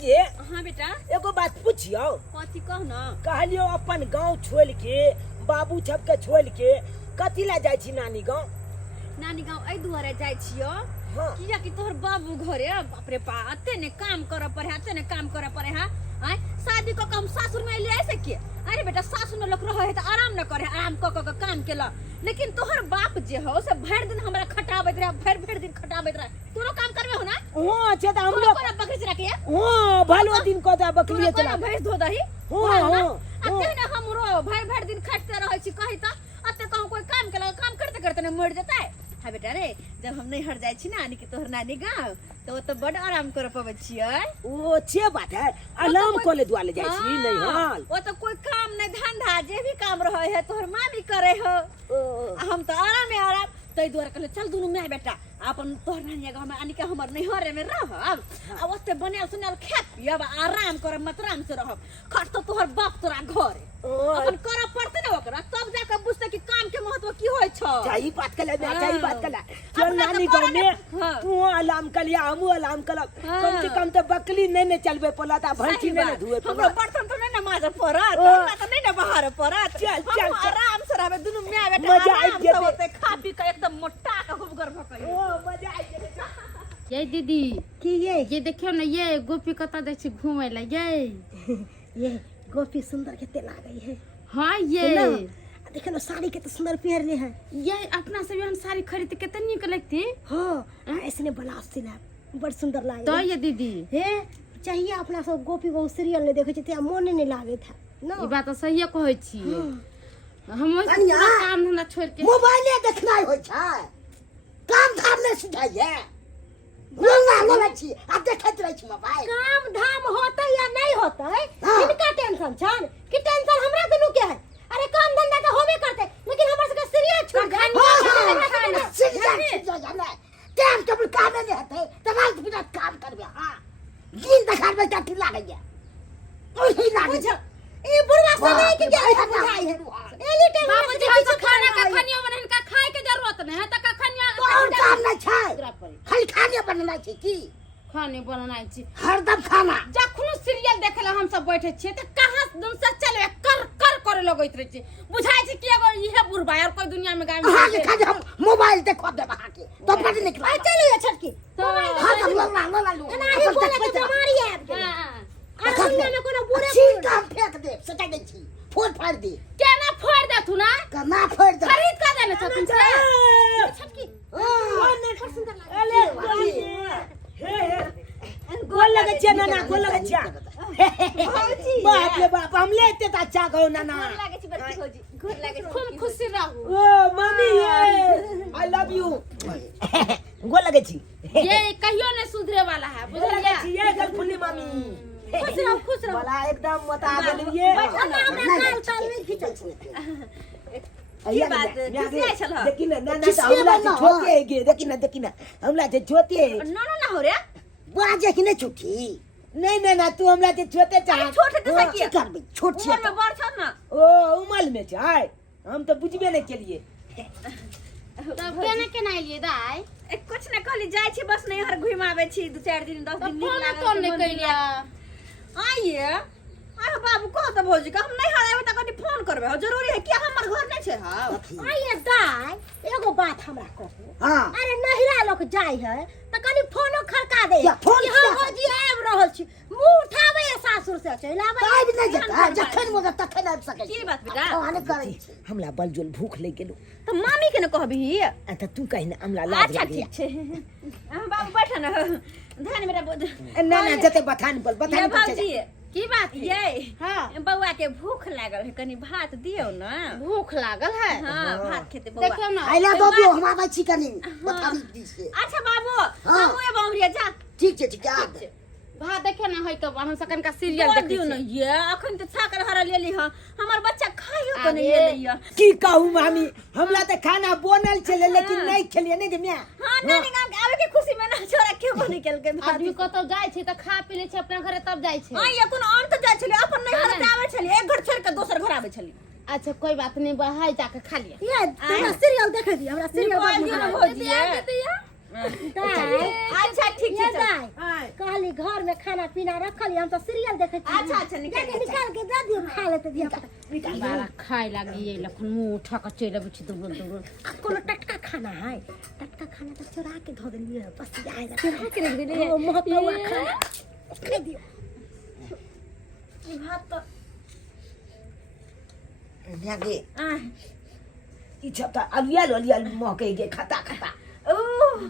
जे हाँ बेटा एगो बात पूछियो। कथी कह न कहलियो अपन गांव छोड़ के बाबू छप के छोड़ के कथी ला जाय छी नानी गांव? नानी गांव एहि दुआरे जाइ छियो हाँ। किया कि तोहर बाबू घरे बाप रे बा अते ने काम करे पड़े अते ने काम करे पड़े है आय शादी को हम सासुर में ले ऐसे के अरे बेटा सासुर में लोग रहे है त आराम न करे आराम क काम केला लेकिन तोहर बाप जे हो से भर दिन हमरा खटाबैत रहे भर दिन खटाबैत रहे तोरो काम करबे हो ना हां अच्छा त हम तोरो लोग कोना बकरी चरा के हां भलो दिन को दा बकरी चला भैंस धो दही हां अते ने हमरो भर दिन खटते रहे छी कहि त अते कहूं कोई काम केला काम करते करते न मर जता है। हाँ बेटा रे जब हम नहीं हट जाए छी नानी के तोहर नानी गांव तो तो बड़ आराम कर पावे छियै। ओ छे बात है अलार्म कोले दुआले जाय छी नहीं हाल वो तो कोई काम नहीं धंधा जे भी काम रहे है तोहर मामी करे हो हम तो आराम में आराम तै दुआरे कहले चल दुनु मैं बेटा अपन तोहर नानी गांव में आनी के हमर नैहरे में रहब आ ओते बनाल सुनाल खा पियब आराम करब मतराम से रहब खट तो तोहर बाप तोरा घरे अपन करब पड़ते न ओकरा तब जाके बुझते कि काम के महत्व की होय छ। सही बात कले सही बात कले चल नानी गांव में तू अलार्म कलिया हमू अलार्म कलब कम से कम तो बकली नहीं चलबे पला ता भैंसी नहीं धुए हमरो बर्तन तो नहीं माजे पड़त हमरा तो नहीं बाहर पड़त चल आराम से रहबे दुनु मैं बेटा मजा आई आराम से होते खा पी के एकदम मोटा का खूब गर्भ कई ओ मजा आई बेटा ये दीदी कि ये देखियो ना ये गोपी कता दे छी घूमे ला ये गोपी सुंदर केते लागई है। हां ये देखो ना साड़ी के तो सुंदर पहनले है ये अपना से हम साड़ी खरीद के कितनी निक लगती हां ऐसने ब्लाउज सिला बड़ सुंदर लागे तो ये दीदी हे चाहिए अपना सब गोपी बहु सीरियल ने देखे छै मन नहीं लागे था ना ई बात सही कहै छी हम काम धंधा छोड़ के मोबाइल देखना होय छै काम धाम नहीं सिखाइए लोला छी आ देखत रह छी मोबाइल काम धाम होता या नहीं होता इनका टेंशन छन कि टेंशन हमरा दुनु के है अरे काम धंधा तो होबे करते लेकिन हमरा से सीरियल छूट जाए सीरियल जाने टाइम टेबल काम नहीं होते तमाल बिना काम करबे हां दिन देखाबे टाटी लागैया ओही लागे ए बुढ़वा समय के क्या बुझाई है एली टाइम बाबूजी हम तो खाना का खनिया बने इनका खाए के जरूरत नहीं है त का खनिया और काम नहीं छै खाली खाने बनना छै की खाने बनाना छी हरदम खाना जखनो सीरियल देखेला हम सब बैठे छिए त कहां दुन से चलबे कर कर करे लगैत रहे छी बुझाई छै कि एगो इहे बुढ़बा और कोई दुनिया में गाय में हां लिखा जे हम मोबाइल देखो दे बहा के तो बड़ निकला चलिए छटकी हां तो लोला लू नहीं बोले के बीमारी है हां और दुनिया में कोनो बुरे छी काम फेंक दे सटा दे छी फोड़ फाड़ दे केना फोड़ दे तू ना कना फोड़ दे खरीद का देने छथिन से छटकी ओ सुंदर लागे हे गोल लगे छ ना गोल लगे छ बाप रे बाप हम लेते त अच्छा कहो ना लागे छी बच्ची होजी घर लागे छी खूब खुशी रहू ओ मम्मी ये आई लव यू गोल लगे छी ये कहियो ने सुधरे वाला है गोल लगे बुझलिए छी ये गलफुली मम्मी खुश रहो वाला एकदम बता देलिए हमरा काल ताल नहीं खींचे की बात किसी चल देखी ना ना हमला से छोटे गे देखी ना हमला से छोटे नो नो ना हो रे बाजे की नहीं छुट्टी नहीं ना तू हमला से छोटे चाह छोटे तो सकी कर बे छोट उमर में बड़ छ ना ओ उमल में चाय हम तो बुझबे नहीं केलिए तब केना केना एलिए दाई कुछ ना कहली जाय छी बस नहीं हर घुमावे छी 2-4 दिन 10 दिन फोन नीक तो नहीं लागल कइलिया आइए आय बाबू कह त भौजी का हम नहीं हारे त कनी फोन करबे हो जरूरी है कि हमर घर नहीं छै हां आइए दाई एगो बात हमरा कहू हां अरे नहिरा लोग जाय है त कनी फोनो खड़का दे या फोन कि हम भौजी आब रहल छी मुंह उठावे या सासुर से चल आबै आब नहीं जता जखन मोगा तखन आब सके की बात बेटा खाने करे छी हमला बलजोल भूख लग गेलो त मामी के न कहबी त तू कहि ना हमला लाज अच्छा लग ठीक छै बाबू बैठ ना धान मेरा ना जते बथान ये भौजी की बात ये हां बउआ के भूख लागल है कनी भात दियो ना भूख लागल है हां भात खेते बउआ देखियो ना आई लव यू हम आबै छी कनी बथानी दी से अच्छा बाबू हम ए बाउरिया जा ठीक छै ठीक भात देखे ना होय तो हम सकन का सीरियल दियो देखियो ना ये अखन त छाकर हरा लेली ह हमर बच्चा खाइयो त नहीं लेलियो की कहूं मामी हमला त खाना बनल छले लेकिन नहीं खेलिए नहीं गे मिया हां नानी गांव के आवे के खुशी में ना छोरा के बनी केल के आदमी कतौ जाय छै त खा पी ले छै अपना घरे तब जाय छै हां ये कोनो अंत जाय छले अपन नहीं हर आवे छले एक घर छोड़ के दोसर घर आवे छले अच्छा कोई बात नहीं बाहर जाके खा लिया ये हमरा सीरियल देखे दी हमरा सीरियल भौजी अच्छा ठीक ये है चल। दाई आय कहली घर में खाना पीना रखल हम तो सीरियल देखे छी अच्छा अच्छा निकाल जाके निकाल के दे दियो खा लेते दिया निकाल बारा खाए लागी ये लखन मुंह उठा के चले बुची दुबुल दुबुल कोनो टटका खाना है टटका खाना तो चुरा के धो देलिए बस आएगा चुरा के रख देलिए। ओ महकवा खाना खा दियो भात तो जाके आह, ई छता अलिया लोलिया मौके गे खाता खाता ओह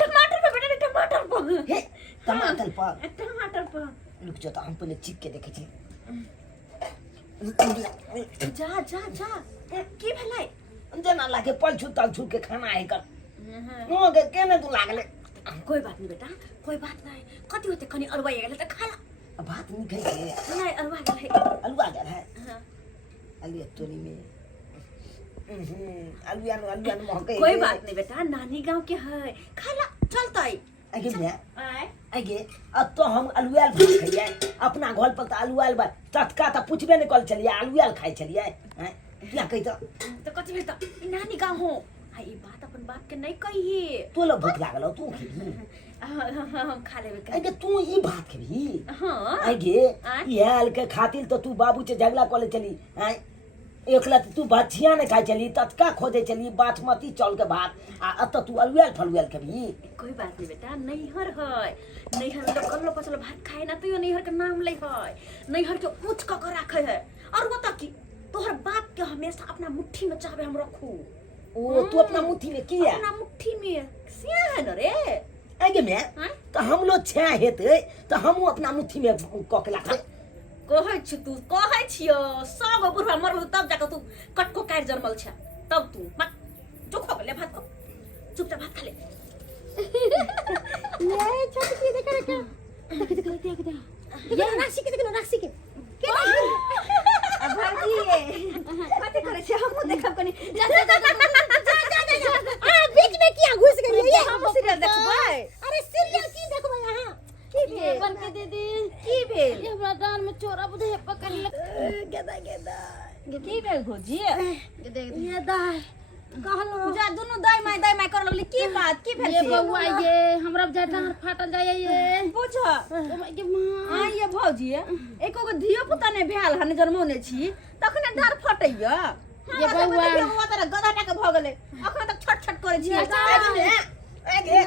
टमाटर पे बेटा टमाटर पे हे टमाटर पर टमाटर पे रुक जा तो हम पहले चीख के देखे छी जा जा जा की भलाई जना लागे पलछू तलछू के खाना है कर नो के केने तू लागले कोई बात नहीं बेटा कोई बात नहीं कति होते कनी अरवा गेले त खाला भात नहीं खाई के नहीं अरवा गेले अलुआ गल है हाँ। अलुआ तोरी में अलुआ मौके कोई बात नहीं बेटा नानी गांव के है खाला चलतई आगे भैया आए आगे अब तो हम अलुआल भात खाइए अपना घर पर तो अलुआल भात टटका तो पूछबे नहीं कर चलिए अलुआल खाई चलिए हैं क्या कही तो कति बेटा नानी गांव हो हां ई बात अपन बाप के नहीं कहिए तो लो भूख लागल हो, तू खेबी हम खा लेबे का आगे तू ई बात खेबी हां आगे याल के खातिर तो तू बाबू से झगड़ा कर ले चली हैं एकला तू भछिया नहीं खाई चली टटका खोदे चली बासमती चावल के भात आ अत तू अलुआल फलुआल खेबी कोई बात नहीं बेटा नैहर है नैहर में तो कल्लो पचलो भात खाए ना तो यो नैहर के नाम ले है नैहर के ऊंच क के रखे है और वो तक की तोहर बाप के हमेशा अपना मुट्ठी में चाहबे हम रखू ओ तू अपना मुट्ठी में किया अपना मुट्ठी में सिया है न रे आगे में हैं तो हम लोग छह हेते तो हम अपना मुट्ठी में ककला खाए कहै छी तू कहै छियो सब बुढ़वा मरल तब जाके तू कटको काट जन्मल छ तब तू मत जो खो ले भात को चुपचाप भात खा ले ये छोटी देखा क्या देख ये राशि के देखो राशि के अब भाजी कथि करे छ हम देखब कनी जा जा जा आ बीच में किया घुस गई ये हम सीरियल देखबै अरे सीरियल की देखबो यहां की भेल बन के दीदी की भेल ये हमरा दान में चोरा बुझे पकड़ ले गेदा की भेल भौजी ये दाई कहलो जा दोनों दाई माई कर लगली की बात की भेल ये बउआ ये हमरा जाटा फाटल जाय ये बुझ के मां आ ये भौजी एको गो धियो पुता ने भेल हन जन्मौने छी तखने डर फटैया ये बउआ हुआ तर गधा टाके भ गेलै अखन तक छट छट करे छी आगे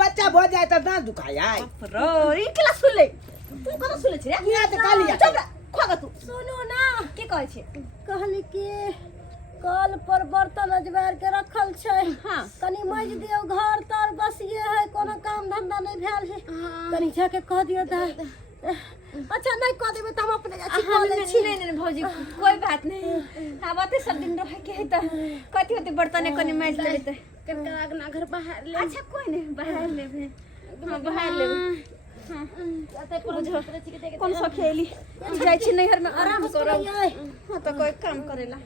बच्चा भो जाए तो ना दुखाया रो ई केला सुनले तू कत सुनले छी रे यहाँ तो काली चुप रे खोग तू सुनो ना की कहै छी कहली कि कल पर बर्तन अजबार के रखल छै हां कनी मज दियो घर तर बस ये है कोनो काम धंधा नहीं भेल है कनी जाके कह दियो दाई अच्छा नहीं कह देबे त हम अपने अच्छी कह ले छी नहीं भौजी कोई बात नहीं आबते सब दिन रह के है त कथि होते बर्तन कनी मैज लेबे त कनका अगना घर बाहर ले अच्छा कोई नहीं बाहर लेबे हां बाहर लेबे कौन सा खेली जाय छी नैहर में आराम करब हां तो कोई काम करेला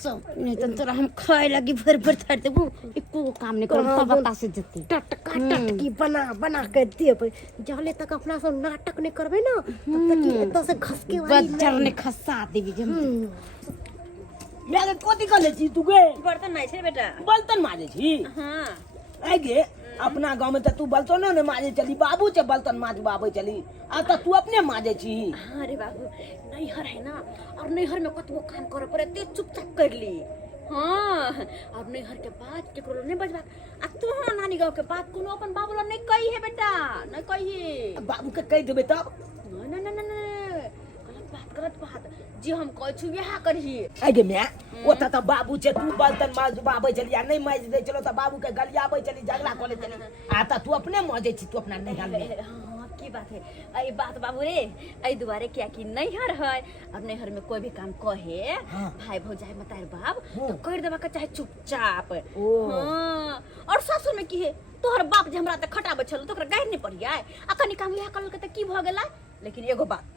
सब नहीं तो तोरा हम खाए लगी भर भर थर देबू एको काम नहीं करब तब बता से जती टटका टटकी बना बना के देबे जहले तक अपना सब नाटक नहीं करबे ना तब तक ये तो से घस के वाली बच्चर ने खसा देबी जम मैं कोती कर ले छी तू गे बर्तन नहीं छै बेटा बर्तन माजे छी हां आगे अपना गांव में तो तू बर्तन ने माजे चली बाबू से बर्तन माजबाबे चली आ तो तू अपने माजे छी हाँ रे बाबू नैहर है ना और नैहर में कतबो काम करे पड़े ते चुपचाप कर ली हाँ अब नैहर के बात केकरो नहीं बजबा आ तू नानी गांव के बात कोनो अपन बाबू ला नहीं कही है बेटा नहीं कही बाबू के कह देबे तब ना ना ना ना गलत बात जी हम कहै छु यहा करही आगे मैं ओता तो बाबू से तू बर्तन माजबाबे चली आ नहीं माज दे चलो तो बाबू के गलियाबे चली झगड़ा करे चली आता तू अपने माजे छी तू अपना नैहर में हाँ की बात है आई बात बाबू रे आई दुबारे क्या कि नैहर है और नैहर में कोई भी काम कहे हाँ। भाई भौजाई मतार बाप हाँ। तो कर देबा के चाहे चुपचाप ओ। हाँ और सासुर में की है तोहर बाप जे हमरा त खटाबे छल तोकरा गाइड नहीं पड़िया आ कनी काम यह करल के त की भ गेला लेकिन एगो बात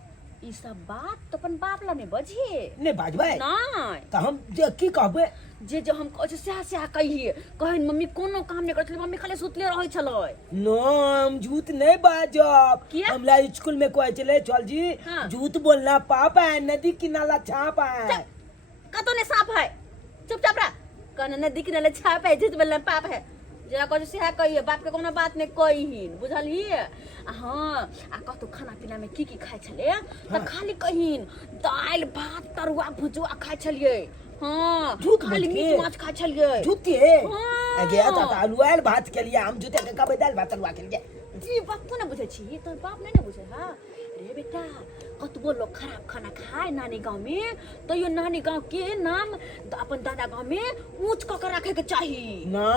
ई सब बात तो अपन बाप ला नहीं बजिए नहीं बाजबे नहीं तो हम जे की कहबे जे जो हम कहै से से कहिए कहन मम्मी कोनो काम नहीं करत मम्मी खाली सुतले रहै छलै नाम झूठ नहीं बाजब किया? हमला स्कूल में कोई चले चल जी हाँ। झूठ बोलना पाप है नदी किनारा छाप है कतो ने साफ है चुपचाप रह कहना नदी किनारे छाप है झूठ बोलना पाप है जे कह से कहिए बाप के कोनो बात नहीं कहिन बुझलही हाँ आ कतौ खाना पीना में की खाइ छले त खाली कहिन दाल भात तरुआ भुजुआ खाइ छलिए हाँ झूठ खाली बोलती मीट है। माछ खाइ छलिए झूठी हाँ। गया था आलू आयल भात के लिए हम जूते के कबे दाल भात तरुआ के लिए जी बाप को ना बुझे छी तोर बाप नहीं ना बुझे हां रे बेटा कतबो लोग खराब खाना खाए नानी गांव में तो यो नानी गांव के नाम अपन दादा गांव में ऊंच क के रखे के चाहिए ना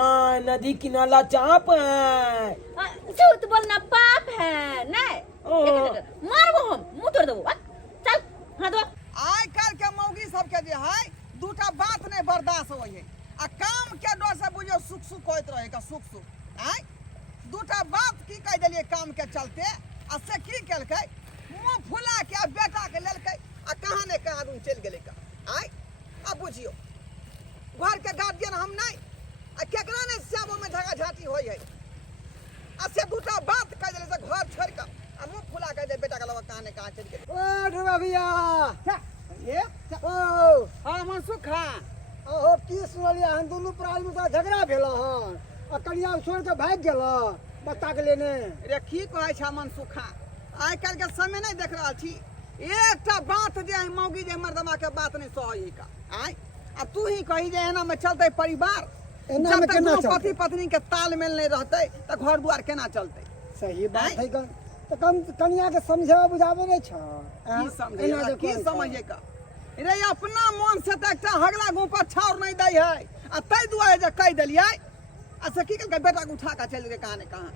नदी किनारा चाप झूठ बोलना पाप है नहीं मारबो हम मुंह तोड़ देबो चल हां दो आइ काल के मौगी सबके जे है दूटा बात नहीं बर्दाश्त होय है आ काम के डर से बुझियो सुख सुख होइत रहे का सुख सुख आइ दूटा बात की कह देलिए काम के चलते आ से की केलकै मुंह फुला के आ बेटा के लेलकै आ कहां ने कहां दून चल गेलै का आइ अब बुझियो घर के गार्जियन हम नहीं आ केकरा ने श्यामो में झगा झाटी होय है आ से दूटा बात कह देले से घर छोड़ के आ मुंह फुला के दे बेटा के लगा कहां ने कहां चल गेलै ओ ढोबा भैया ये ओ हां मनसुख खा ओहो की सुनलिया हम दुनू प्राणी में झगड़ा भेल हन आ कनिया छोड़ के भाग गेल बच्चा के लेने रे की कहै छै मनसुखा आइ काल्हि के समय नहीं देख रहल छी एकटा बात जे है मौगी जे मर्दमा के बात नहीं सहै का आइ आ तू ही कही जे एना में चलते परिवार एना में जब तक केना दोनों चलतै? पति पत्नी के तालमेल नहीं रहते तो घर द्वार केना चलते सही बात है कन तो कम कनिया के समझे बुझावे नहीं छ की समझे की समझे का रे अपना मन से तो एकटा हगला गु पर छाउर नहीं दै है आ तै दुआरे जे कह देलियै आ से की के बेटा के उठा के चल गए कहां ने कहां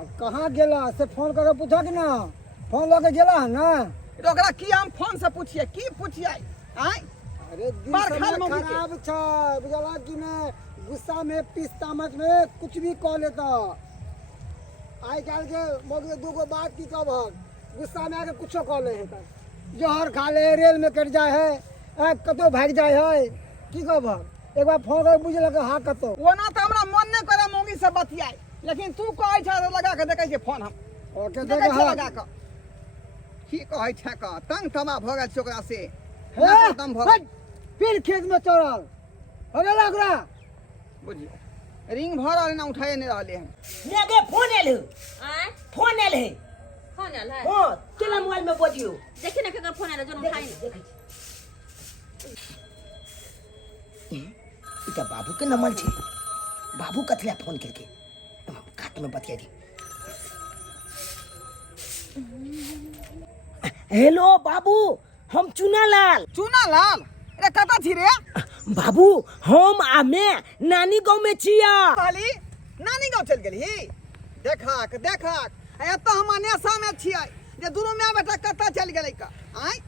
अब कहाँ गेला से फोन करके पूछा कि ना फोन लगे गेला है ना रे ओकरा की हम फोन से पूछिए की पूछिए आइ अरे दिन मार खा समय ले मौगी के। खराब छ बुझला कि मैं गुस्सा में पिस्तामत में कुछ भी कह लेता आई काल के मौगी दूगो बात की कहब गुस्सा में आके कुछो कह ले है जहर खा ले रेल में कट जाए है कतो भाग जाए है की कहब एक बार फोन कर बुझ लगे हाँ कतो ओना तो हमरा मन नहीं करे मौगी से बतियाए लेकिन तू कहै छ लगा के देखे छै फोन हम ओके देखे देखे छै हाँ लगा के की कहै छै का तंग तमा भ गेल छै ओकरा से हे, खत्म भ गेल फिर खेत में चढ़ल हो गेल ओकरा बुझियो रिंग भर रहले ना उठाए नहीं रहले हैं नेगे फोन आयल आय फोन आयल है फोन आयल है हां चला मोबाइल में बजियो देखी ना केकर फोन आयल जो उठाई देखै इता बाबू के नंबर छे बाबू कथला फोन करके खात में बतिया दी हेलो बाबू हम चुनालाल चुनालाल रे कता छी रे बाबू हम आ मैं नानी गांव में छिया कहली नानी गांव चल गेली देखक एत हम नेसा में छियै जे दुनू माय बेटा कता चल गेलै का आइ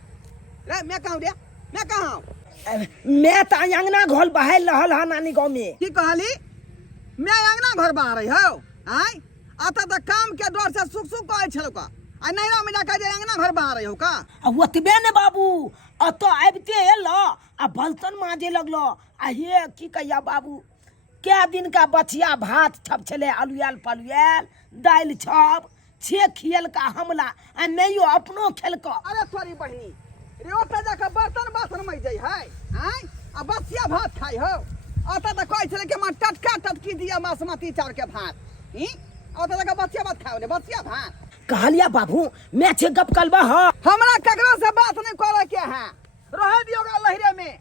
रे मैं कहूं रे मैं कहां मैं त अंगना घर बहाल रहल हा नानी गांव में की कहली मैं अंगना घर बाहर हो आइ आता त काम के डर से सुख सुख कहै छलो का आ नैरा में जाके जे अंगना घर बाहर हो का आ ओतबे ने बाबू अत आबिते एलो आ बर्तन माजे लगलो आ हे की कहिया बाबू कै दिन का बचिया भात छप छले आलूएल पलुएल दाल छप छे खियल का हमला आ नैयो अपनो खेलको अरे तोरी बहनी रे ओतऽ जाके बर्तन बासन में जाइ है आइ आ बसिया भात खाइ हो ओतऽ त कहै छले कि मां टटका टटकी दिया बासमती चाउर के भात ई ओतऽ जाके बसिया भात खाओ ने बसिया भात कहलिया बाबू मैं छे गप कलबा ह हमरा ककरो से बात नहीं करे के है रह दियो ओकरा लहरे में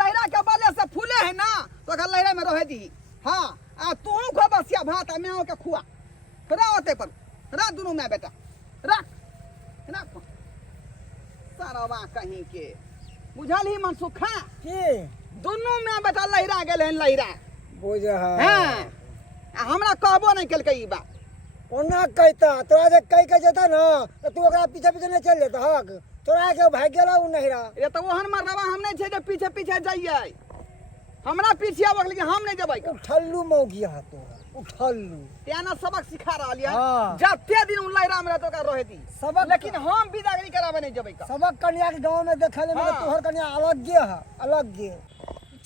लहरा के बले से फूले है ना तो ओकरा लहरे में रह दी हां आ तू खो बसिया भात आ मैं के खुआ रा ओते पर रा दुनू में बेटा रख सारावा कहीं के बुझल ही मनसुखा की दुनू में बेटा लहरा गेल है लहरा बुझ हां हमरा कहबो नहीं केलकै ई बात ओना कहता तोरा जे कह के जेता ना तो तू ओकरा पीछे पीछे नहीं चल जेता हक तोरा के भाग गेला उ नहिरा ये तो ओहन मरदवा हम नहीं छे जे पीछे पीछे जाइए हमरा पीछे आबक लेकिन हम नहीं जेबै उठल्लू मौगी हा तो उठल्लू तेना सबक सिखा रहल है हाँ। जते दिन उ लहरा में रहतो का रहे दी सबक लेकिन हम विदागरी करावे नहीं जेबै का सबक कन्या के गांव में देखले में हाँ। तोहर कन्या अलगे है अलगे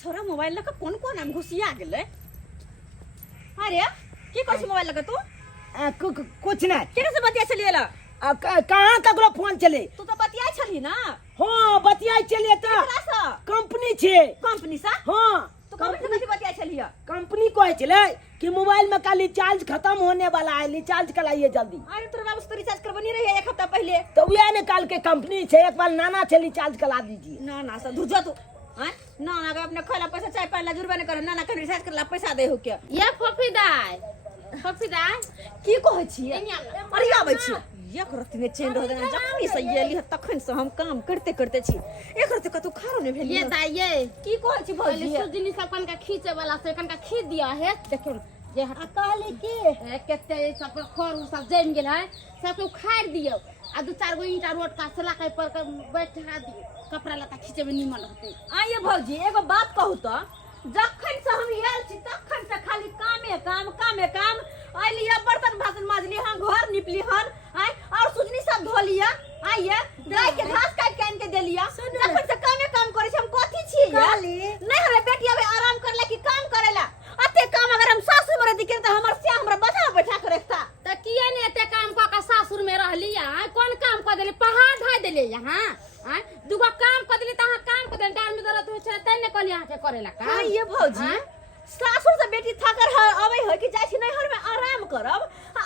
छोरा मोबाइल लगा कौन कौन हम घुसिया गेले अरे की कहै मोबाइल लगा तू कुछ नहीं केना से बतिया चलिए ला कहाँ ककरो फोन चले तू तो बतिया छली ना हाँ बतियाई चलिए तो केकरा से कंपनी छे कंपनी से हाँ तो कंपनी से कथी बतिया छलिया कंपनी कहे चले कि मोबाइल में का रिचार्ज खत्म होने वाला है, रिचार्ज कराइए जल्दी। अरे तोर बाबू तो रिचार्ज करबनी रही है 1 हफ्ता पहले। तो वह निकाल के कंपनी से एक बार नाना से रिचार्ज करा दीजिए। ना ना सब धुजा तू हैं ना ना अपने खला पैसा चाय पाला जुर्बा ने करे ना ना के रिचार्ज करला पैसा दे हो क्या ये फफीदाय की कहै छियै अरे आबै छी एक रत्ती में चेंज हो जाना जखनी से एली है तखन से हम काम करते करते छी एक रत्ती कतौ खारो ने भेल ये दाई ये की कहै छी पहले भौजी सुजनी सब कन का खींचे वाला से कन का खींच दिया है देखो जे आ कहली की केते सब खर सब जम गेल है सब उखाड़ दियो आ 2-4 गो ईंटा रोड का सला के पर बैठा दियो कपड़ा लता खींचे में निमन रहते। आइए भौजी एगो बात कहू तो जखन से हम आयल छी तखन से खाली कामे काम आइलिया बर्तन बासन माजली हन घर निपली हन आइ और सुजनी सब धो लिया आइए गाय के घास काट के आन के देलिया जखन से कामे काम करे छी हम कथि छी कहली नहीं हमें बेटी अबे आराम करला कि काम करेला अते काम अगर हम सासु मरे दिखे त हमर से हमरा बधा बैठा के रखता त किया ने एते काम क का सासुर में रहली आ कौन काम क देले पहाड़ ढा देले यहां आ दुगो काम क देले त काम क देले डाल में दर्द हो छै तै ने कहली यहां के करेला काम ये भौजी सासुर से बेटी थाकर अबै है कि जाय छी नैहर में आराम करब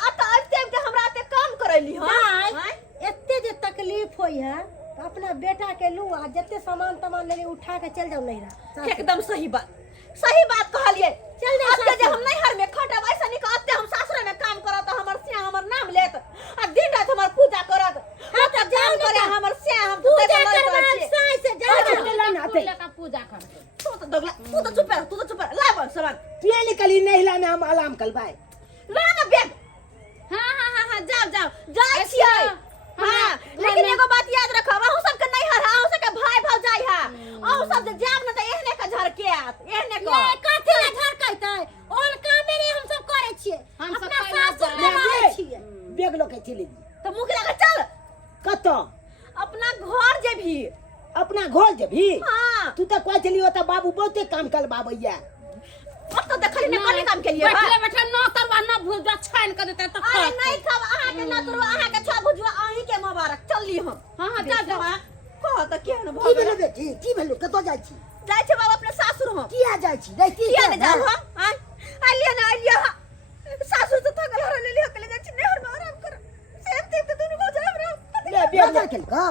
अते हमरा अते काम करैली हन एते जे तकलीफ होई है तो अपना बेटा के लू आ जते सामान तमान लेके उठा के चल जाओ नैरा। एकदम सही बात कहलिए चल जा अते जे हम नैहर में खटब ऐसा नहीं अते हम सासुर में काम करत हमर से हमर नाम लेत आ दिन रात हमर पूजा करत हां त जान करे हमर से हम पूजा करवा साई से जा पूजा करते तू तो दोगला तू तो चुप रह ला बन सामान तू निकली नहिला में हम आराम करवाए ला ना बैग हां जाओ जाय छियै हां लेकिन एगो बात याद रखब अहू सब के नैहर अहू सब के भाई भौजाई है अहू सब जे जाब न त एहने का झरके आत एहने को ये कथि ले झरकैतै ओन कामे रे हम सब करे छियै हम सब अपना कैला सासुर में रहे छियै बेग लो के चली तो मुख लगा चल कत अपना घर जे भी अपना घर जेबी। हां तू तो कह चली होता बाबू बहुते काम करवाबैया अब तो देखली ने कोनी काम के लिए बैठले न तरवा न भुजा छान कर देता त अरे नहीं खाब अहाँ के ना तुरवा अहाँ के छा बुझवा अहीं के मुबारक चलली हम हां जा कह त केहन की भ भेलो बेटी की भेलो कतो जाइ छी जाय छै बाबा अपने सासुर हम किया जाइ छी देखती किया ने जाऊ हम आलिया सासुर से थकल हर ले हकले जाय छी नहर में आराम कर सेम ते तो दुनु भौजा हमरा ले बेग ले को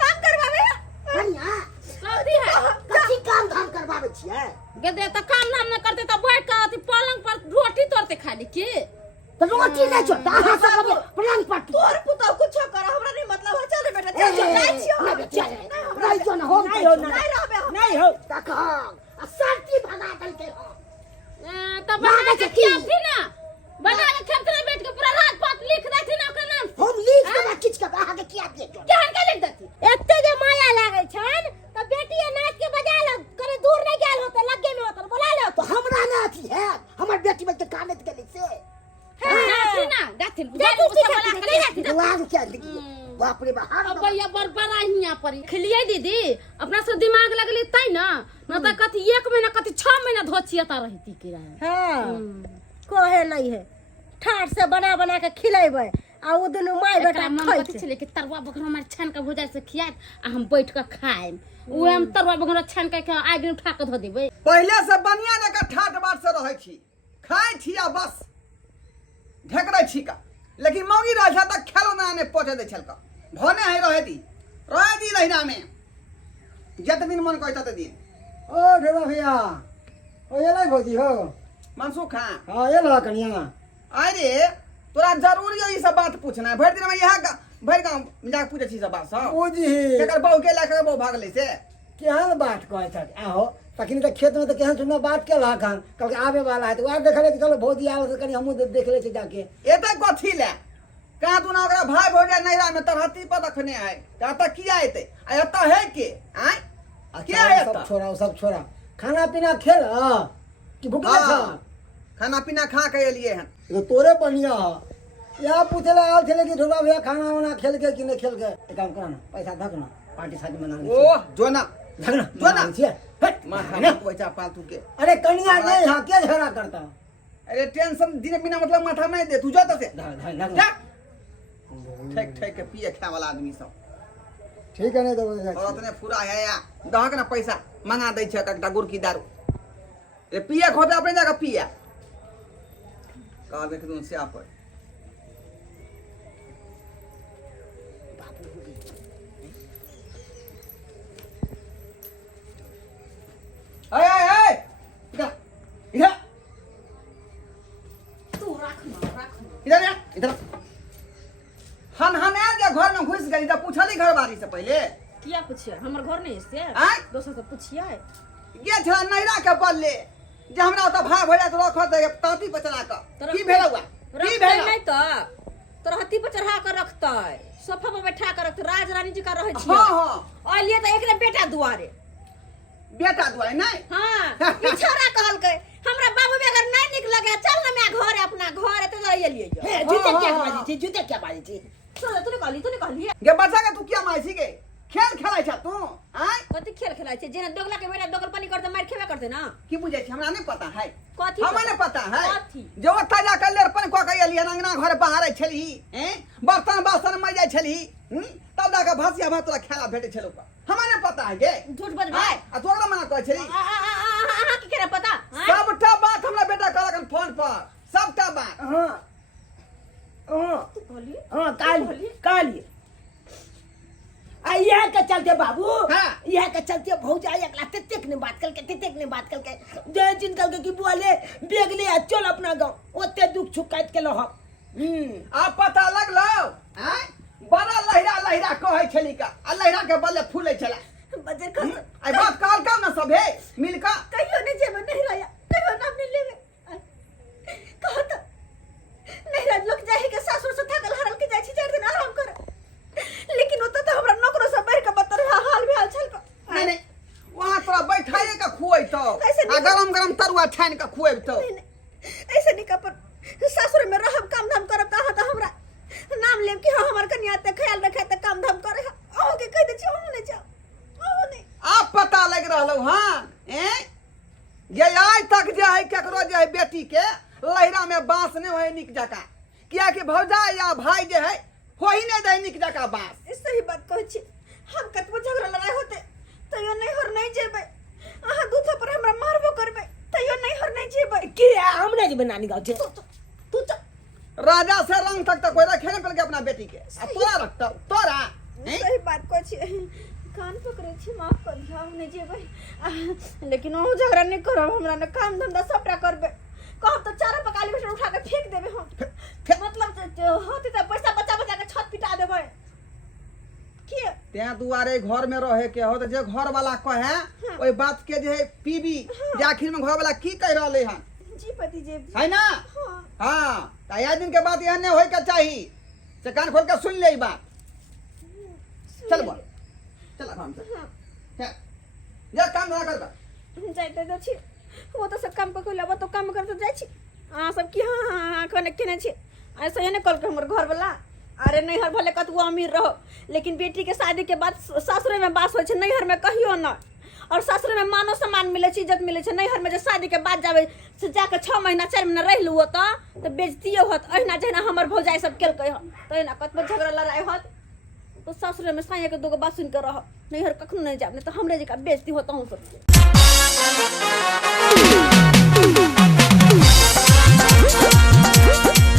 काम करवावे हनिया सौदी है कथी काम धाम करवाबे छियै गदे त काम नाम न करते त बैठ के अथी पलंग पर रोटी तोड़ते खाली के तो रोटी नहीं छोटा हां सब पलंग पर तोर पुतो कुछ कर हमरा नहीं मतलब हो चल बेटा जाय छी नहीं जो ना हो नहीं हो नहीं हो तक सर्दी भगा दल के हो त बना के खिया थी ना बना के खेत में बैठ के पूरा रात पात लिख देती ना ओकर नाम हम लिख के किछ के आहा के किया दे केहन के लिख देती एते जे माया लागे छन त बेटी नाच के बजा ल करे दूर नहीं गेल होते लगे में होते बोला ले तो हमरा ना अथी है हमर बेटी में के काने के लिए से गाथी ना गाथी गाथी सिखा के नहीं गाथी लाग क्या लगी बाप रे बाप अब भैया बड़ा हिया पर खिलिए दीदी अपना से दिमाग लगली तै ना न त कथी 1 महीना कथी 6 महीना धोचियता रहती के रहे हां कोहे नहीं है ठाट से बना के खिलेबै आ उ दुनु माय बेटा मन कथी छले कि तरवा बगर हमर छान के भुजा से खियात आ हम बैठ के खाएम उहे हम तरवा बगर छान के आगे उठा के धो देबै पहले से बनिया ने का ठाट बाट से रहे छी खाए छी आ बस ढेकरै छी का लेकिन मौगी रह तक खेलो ना ने पहुंचे दे छल का भने है रहे दी लहिना में जत दिन मन कहता त दिन ओ ढेबा भैया ओ ये लाई भौजी हो मनसुख हां हां ये ला कनिया अरे तोरा जरूरी है ई सब बात पूछना है भर दिन में यहाँ भर गांव जा पूछे छी सब बात सब ओ जी केकर बहु के लाके बहु भागले से केहन बात कहै छथि आहो तखनी त खेत में त केहन सुना बात के ला खान कल आवे वाला है तो आ देखले कि चलो भौजी आवे त कनी हमहु देख ले छी जाके एते कथी ले कहाँ तू ना ओकरा भाई भौजा नैरा में तरहती पर रखने है कहता किया एते आ एता है के आय क्या है सब एता सब छोरा खाना पीना खेल कि भूखले छ खाना पीना खा के एलिए हैं तो तोरे बढ़िया या पूछले आल छले कि ढोबा भैया खाना वाना खेल के कि नहीं खेल के एक काम करना पैसा धक ना पार्टी शादी मना ले ओ जोना धक जो ना ना। छिए हट मां पैसा पालतू के अरे कन्या नहीं हां के झगड़ा करता अरे टेंशन दिन बिना मतलब माथा में दे तू जाता से धक जा ठेक ठेक के पिए खाए वाला आदमी सब ठीक है नहीं तो औरत ने पूरा है या दहक ना पैसा मंगा दै छै एकटा गुड़ की दारू ये पिया खोते अपने जगह पिया कहा देख तुम से आप अरे अरे इधर इधर तू रख ना इधर या इधर हम आए घर में घुस गई तब पूछली घर बारी से पहले किया पूछिए हमर घर नहीं से आय? दोसर से पूछिए ये छला नैरा के बल्ले जे हमरा ओता भाग भैया तो रख दे ताती पे चला के की भेल हुआ की भेल नहीं तो तोरा हत्ती पर चढ़ा कर रखतै सोफा पर बैठा कर रखतै राज रानी जी का रहे छियै हां हां और लिए तो एकरे बेटा दुआरे बेटा दुआरे नहीं हां ई छोरा कहलकै हमरा बाबू भी अगर नहीं निक लगे चल ना मैं घर अपना घर एते तो ये लिए हे जूते क्या बाजी थी जूते क्या बाजी थी चल तूने कहली गे बच्चा के तू क्या माइसी के खेल खेलाइ छ तू आय कथी खेल खेलाइ छै जेना दोगला के बेटा दोगल पानी करते मार खेबे करते ना की बुझै छी हमरा नहीं पता है कथी हमरा नहीं पता है कथी जो ताजा कल्ले पन को के एलियन अंगना घर बाहर छली हैं बर्तन बासन में जाय छली तब दा के भासिया भात तोरा खेला भेटे छलो हमरा नहीं पता है गे झूठ बज भाई आ तोरा मना कहै छली अहाँ की करे पता सबटा बात हमरा बेटा कहलक फोन पर सबटा बात हाँ हाँ तू कहली हाँ काली आ यह के चलते बाबू हाँ। यह के चलते भौजा एकला तेतेक ने बात करके जे जिन कल के की बोले बेगले आ चल अपना गांव ओते दुख छुकाइत के लह आप पता लगलो हैं बड़ा लहिरा कहै छली का आ लहिरा के बल्ले फूले छला बजे कर आई बात कहल का ना सबे मिल का कहियो नहीं जेब नहीं रहा कहियो नाम नहीं लेवे कहत नहीं राज लोग जाहि के सासुर से थकल हरल के जाय छी 4 दिन आराम कर लेकिन ओत तो हमरा नौकरो सब बैठ के बतर हाल भी हाल छल नहीं वहां तोरा बैठाए का खुआई तो ऐसे आ गरम तरुआ छान के खुआई तो ऐसे नहीं कपर सासुर में रहब काम धाम करब त हमरा नाम लेब कि हमर कन्या ते ख्याल रखे त काम धाम करे ओ के कह दे छी हम नहीं जाओ ओ नहीं आप पता लग रहलो हां ये आज तक जे है केकरो जे है बेटी के लहिरा में बांस नहीं होय निक जका किया कि भौजा या भाई जे है हो ही नहीं दे निक जका बांस सही बात कहै छी हम कतबो झगड़ा लड़ाई होते तैयो नहीं हर नहीं जेबै अहाँ दूथा पर हमरा मारबो करबै तैयो नहीं हर नहीं जेबै के हमने जे बनानी गाँव छे तू तो राजा से रंग तक कोई रखे नहीं पल के अपना बेटी के आ तोरा रखता तोरा सही बात कहै छी कान पकड़े छी माफ कर दिया हम नहीं जेबै लेकिन ओ झगड़ा नहीं करब हमरा ने काम धंधा सबटा करबै कहब तो चारा पकाली में उठा के फेंक देबै हम मतलब होते तो पैसा बचा के छत पिटा देबै की ते दुआरे घर में रहे के हो तो जे घर वाला कहे ओई बात के जे पीबी जे आखिर में घर वाला की कह रहले हन जी पति जी है ना हां त या दिन के बाद यह नहीं होय के चाहिए से कान खोल के सुन ले ई बात चल बोल चल काम से जा काम ना कर जाइते तो छी वो तो सब काम को लेबो तो काम करते जाय छी आ सब की हां कने केने छी ऐसे ही ने कल के हमर घर वाला अरे नैहर भले कतबो अमीर रहो लेकिन बेटी के शादी के बाद ससुरे में बास होय छै नैहर में कहियो ना और ससुरे में मानो सम्मान मिले छै इज्जत मिले छै नैहर में जे शादी के बाद जावे से जाके 6 महीना 4 महीना रह लुओ तो बेइज्जतियो होत अहिना जहिना हमर भौजाई सब केलकै ह तहिना कतबो झगड़ा लड़ाई होत तो ससुरे में साया के दोगो बात सुन के रह नैहर कखनो नहीं जाब नहीं तो हमरे जका बेइज्जती होत हूं सब